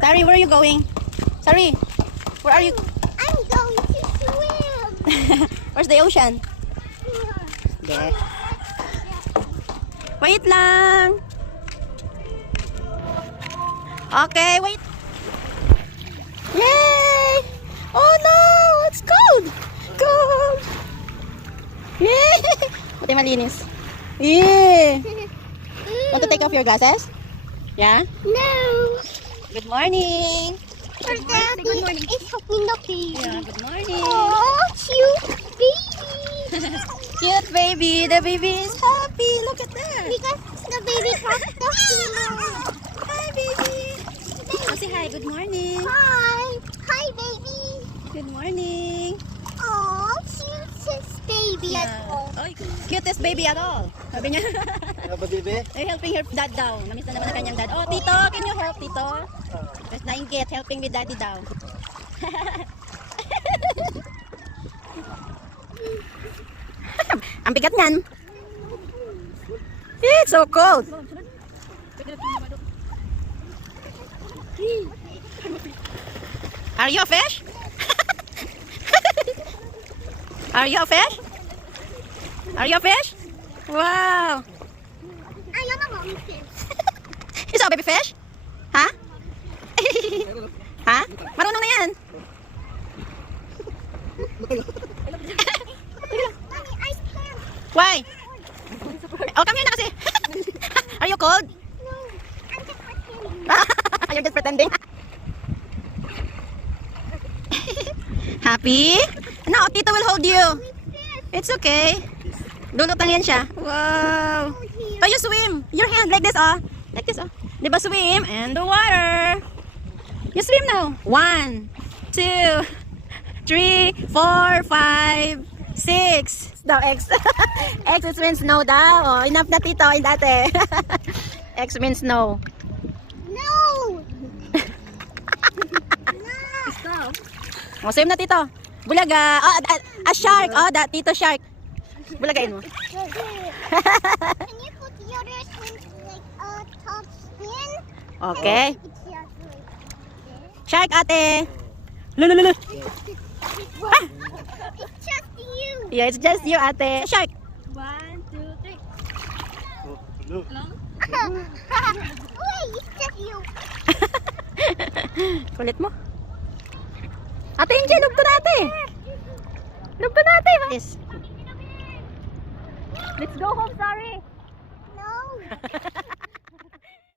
Sorry, where are you going? Sorry, where are you? I'm going to swim. Where's the ocean? There. Wait lang. Okay, wait. Yay! Oh no, it's cold. Cold. Yay! Buti malinis. Yeah. Want to take off your glasses? Yeah? No. Good morning. Her daddy Good morning. is helping the baby. Yeah, good morning. Oh, cute baby. Cute baby. The baby is happy. Look at that. Because the baby crossed the pillow. Hi, baby. Oh, say hi. Good morning. Hi. Hi, baby. Good morning. Oh, cutest baby at all. Oy, cutest baby at all. Sabi niya. Ano ba, bebe? They're helping her dad daw. Namiss na naman ang kanyang dad. Oh, Tito, can you help, Tito? There's nainggit, helping with daddy daw. Ang bigat niyan. It's so cold. Are you a fish? Are you a fish? Are you a fish? Wow. I am a mommy fish. You saw a baby fish? Ha? Ha? Marunong na yan. Mommy, I can't. Why? Oh, come here na kasi. Are you cold? No, I'm just pretending. You're just pretending. Happy? No, Tito will hold you. It's okay. Dulot lang yan siya. Wow. Oh, you swim. Your hand like this, oh. Like this, oh. Diba swim? And the water. You swim now. 1, 2, 3, 4, 5, 6. Daw, X. X means no daw. Oh, enough na, Tito. Hindi ate. X means no. No. Stop. Oh, swim na, Tito. Bulaga. Oh, a shark. Oh, that Tito shark. Bulagain mo. Can you put the other swing like a top spin? Okay. It's just like Shark, ate. Lulululu. It's just you. Yeah, it's just you, ate. Shark. 1, 2, 3. Look. Wait, it's just you. Kulit mo. Ate, hindi. Lugto na, ate. Lugto na, ate. Yes. Let's go home, sorry. No.